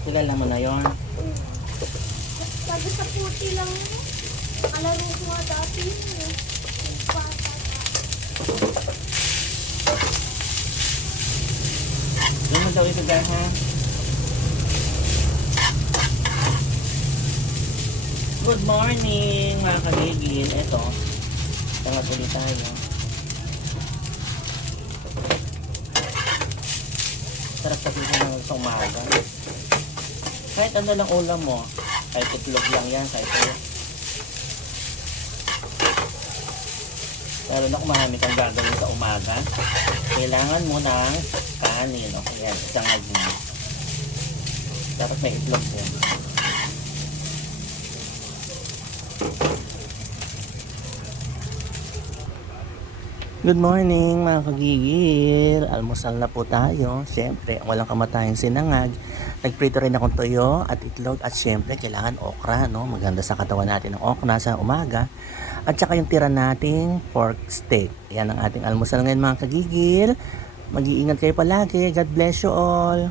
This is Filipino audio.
Kilala mo na yon. Sabi sa puti lang yun. Alaro ko nga dati yun eh. Bata. Yan mo daw ito dahil ha. Good morning mga kabigil. Ito. Tangat ulit tayo. Sarap kasi ito ng sa umaga. Kahit ano lang ulam mo. Kahit itlog lang yan. Kahit ano. Pero na kung marami kang gagawin sa umaga, kailangan mo ng kanin. O kaya isang mo. Dapat may itlog yan. Good morning mga kagigil. Almusal na po tayo. Siyempre, walang kamatayang sinangag. Nagprito rin akong toyo at itlog at siyempre kailangan okra, no? Maganda sa katawan natin ng okra sa umaga. At saka yung tira nating pork steak. Yan ang ating almusal ngayon mga kagigil. Mag-iingat kayo palagi. God bless you all.